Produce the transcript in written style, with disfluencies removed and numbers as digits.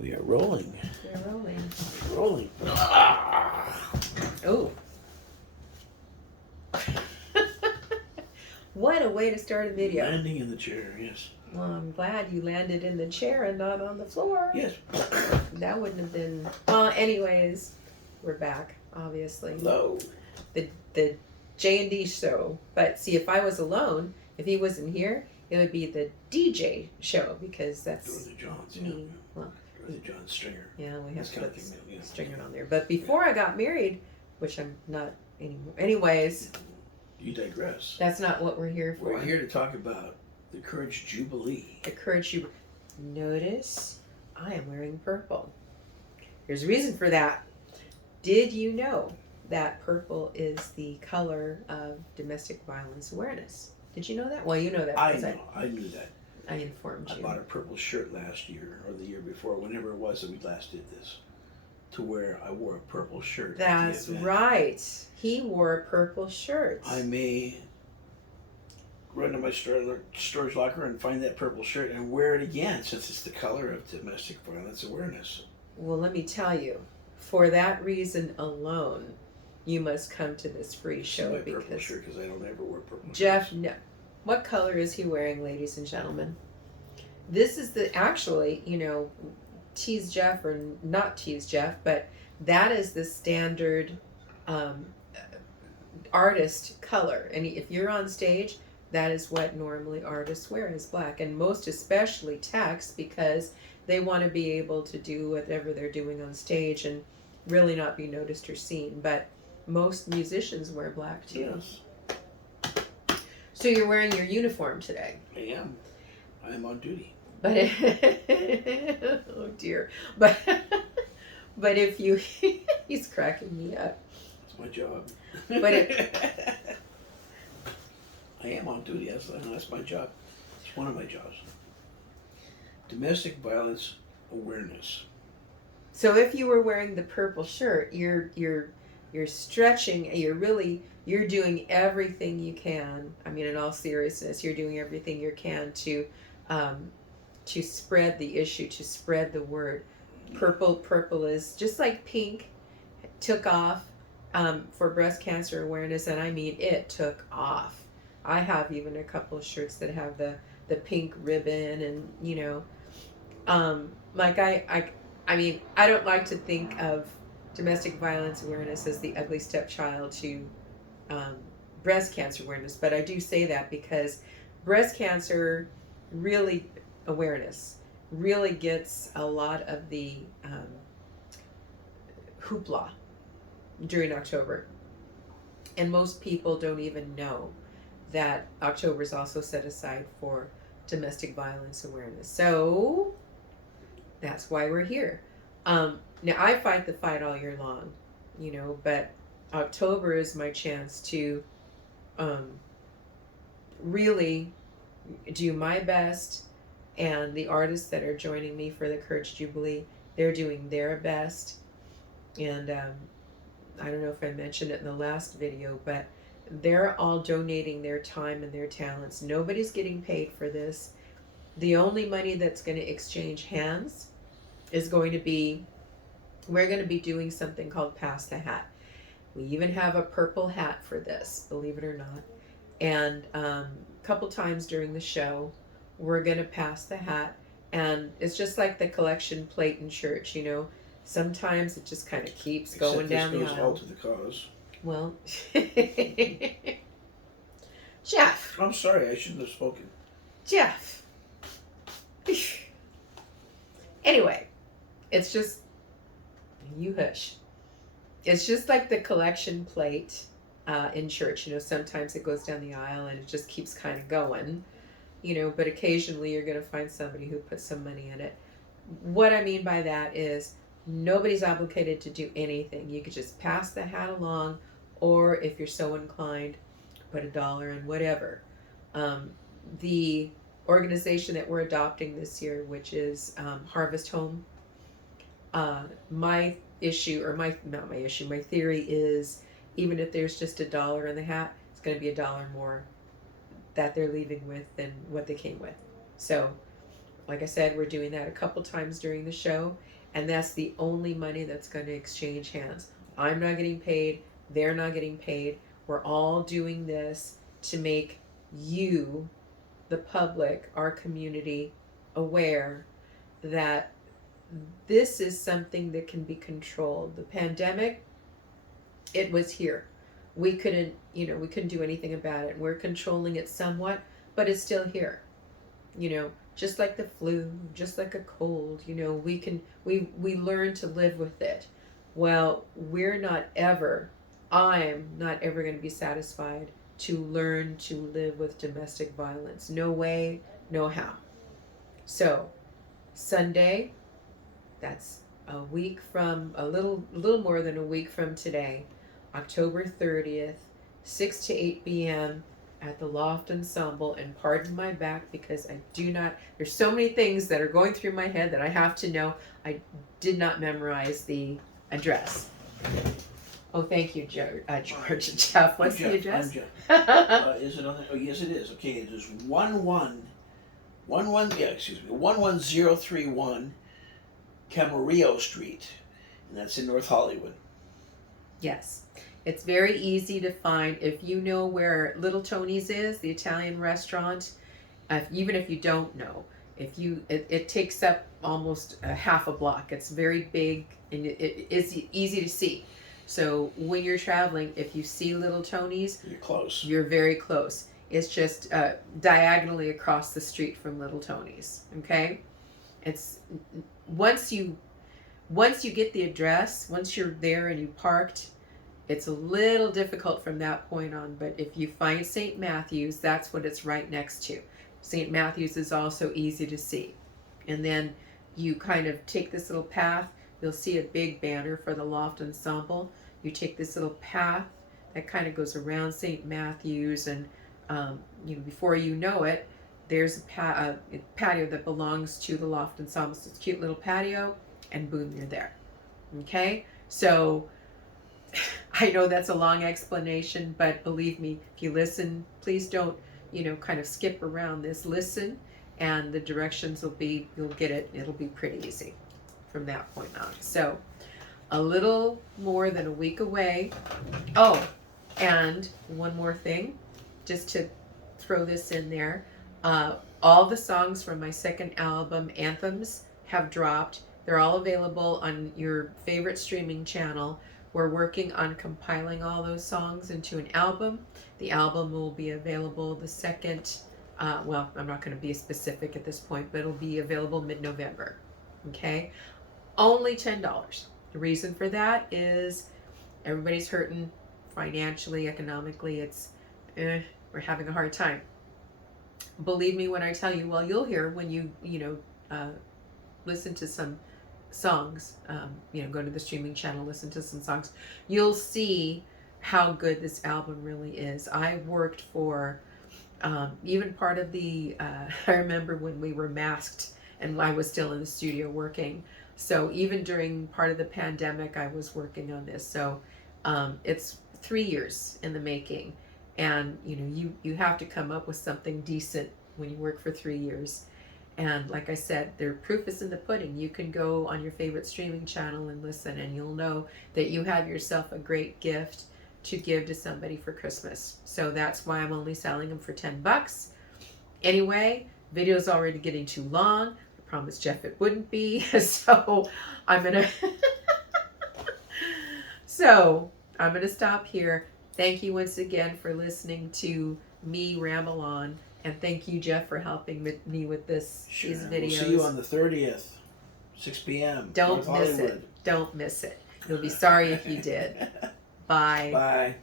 We are rolling. We're rolling. Rolling. Ah! Oh. What a way to start a video. Landing in the chair, yes. Well, I'm glad you landed in the chair and not on the floor. Yes. That wouldn't have been... Well, anyways, we're back, obviously. Hello. The J&D show. But see, if I was alone, if he wasn't here, it would be the DJ show because that's Dorothy Johns, me. yeah. Well, Dorothy Johns Stringer. yeah, we have That's to kind of put thing, yeah. Stringer on there. But before I got married, which I'm not anymore. Anyways, You digress. that's not what we're here for. We're here to talk about the Courage Jubilee. The Courage Jubilee. Notice I am wearing purple. There's a reason for that. Did you know that purple is the color of domestic violence awareness? Did you know that? Well, you know that I because know. I knew that. I informed I you. bought a purple shirt last year or the year before, whenever it was that we last did this, to where I wore a purple shirt. That's right. He wore a purple shirt. I may run to my storage locker and find that purple shirt and wear it again, since it's the color of domestic violence awareness. Well, let me tell you, for that reason alone, you must come to this free show My purple because shirt, because I don't ever wear purple Jeff, shirts. no. What color is he wearing, ladies and gentlemen? This is the, actually, you know, tease Jeff or not tease Jeff, but that is the standard artist color. And if you're on stage, that is what normally artists wear, is black. And most especially Tex, because they want to be able to do whatever they're doing on stage and really not be noticed or seen. But most musicians wear black too. Yes, So you're wearing your uniform today. I am. I am on duty. But oh dear. But if you he's cracking me up. It's my job. But I am on duty. That's my job. It's one of my jobs. Domestic violence awareness. So if you were wearing the purple shirt, you're stretching, you're doing everything you can. I mean, in all seriousness, you're doing everything you can to spread the issue, to spread the word. Purple is just like pink took off for breast cancer awareness, and I mean it took off. I have even a couple of shirts that have the pink ribbon, and you know, like I mean, I don't like to think of domestic violence awareness as the ugly stepchild to breast cancer awareness, but I do say that because breast cancer awareness really gets a lot of the hoopla during October. And most people don't even know that October is also set aside for domestic violence awareness. So that's why we're here. Now I fight the fight all year long, you know, but October is my chance to really do my best, and the artists that are joining me for the Courage Jubilee, they're doing their best. And I don't know if I mentioned it in the last video, but they're all donating their time and their talents. Nobody's getting paid for this. The only money that's going to exchange hands is going to be, we're going to be doing something called Pass the Hat. We even have a purple hat for this, believe it or not. And a couple times during the show, we're going to pass the hat. And it's just like the collection plate in church, you know. Sometimes it just kind of keeps going down the goes aisle. all to the cause. Well, Jeff. I'm sorry, I shouldn't have spoken. Jeff. Anyway, it's just, you hush. It's just like the collection plate in church. You know, sometimes it goes down the aisle and it just keeps kind of going. You know, but occasionally you're going to find somebody who puts some money in it. What I mean by that is nobody's obligated to do anything. You could just pass the hat along, or if you're so inclined, put $1 in, whatever. The organization that we're adopting this year, which is Harvest Home, my theory is, even if there's just $1 in the hat, it's going to be $1 more that they're leaving with than what they came with. So Like I said, we're doing that a couple times during the show, and that's the only money that's going to exchange hands. I'm not getting paid, they're not getting paid. We're all doing this to make you, the public, our community, aware that this is something that can be controlled. The pandemic, it was here. We couldn't do anything about it. We're controlling it somewhat, but it's still here. Just like the flu, just like a cold, we learn to live with it. Well, I'm not ever going to be satisfied to learn to live with domestic violence. No way, no how. So, Sunday, that's a little more than a week from today, October 30th, 6 to 8 p.m. at the Loft Ensemble. And pardon my back because there's so many things that are going through my head that I have to know. I did not memorize the address. Oh, thank you, George and Jeff. What's the address? Is it on there? Oh, yes, it is. Okay, it is 11031 Camarillo Street, and that's in North Hollywood. Yes. It's very easy to find. If you know where Little Tony's is, the Italian restaurant, even if you don't know, it takes up almost a half a block. It's very big and it's easy to see. So when you're traveling, if you see Little Tony's, you're close. You're very close. It's just diagonally across the street from Little Tony's. Okay, it's once you get the address, once you're there and you parked, it's a little difficult from that point on. But if you find St. Matthew's, that's what it's right next to. St. Matthew's is also easy to see, and then you kind of take this little path. You'll see a big banner for the Loft Ensemble. You take this little path that kind of goes around St. Matthew's, and before you know it, there's a patio that belongs to the Loft Ensemble. So it's a cute little patio, and boom, you're there. Okay? So I know that's a long explanation, but believe me, if you listen, please don't, kind of skip around this. Listen, and the directions you'll get it. It'll be pretty easy from that point on. So a little more than a week away. Oh, and one more thing, just to throw this in there. All the songs from my second album, Anthems, have dropped. They're all available on your favorite streaming channel. We're working on compiling all those songs into an album. The album will be available the second, I'm not going to be specific at this point, but it'll be available mid-November. Okay? Only $10. The reason for that is everybody's hurting financially, economically. We're having a hard time. Believe me when I tell you, well, you'll hear when you listen to some songs, go to the streaming channel, listen to some songs, you'll see how good this album really is. I worked for even part of the, I remember when we were masked and I was still in the studio working. So even during part of the pandemic, I was working on this. So it's 3 years in the making. And, you have to come up with something decent when you work for 3 years. And like I said, their proof is in the pudding. You can go on your favorite streaming channel and listen, and you'll know that you have yourself a great gift to give to somebody for Christmas. So that's why I'm only selling them for $10. Anyway, video's already getting too long. Promised Jeff it wouldn't be, so I'm gonna stop here. Thank you once again for listening to me ramble on, and thank you, Jeff, for helping me with these videos. We'll see you on the 30th, 6 p.m. Don't miss it. Don't miss it. You'll be sorry if you did. Bye. Bye.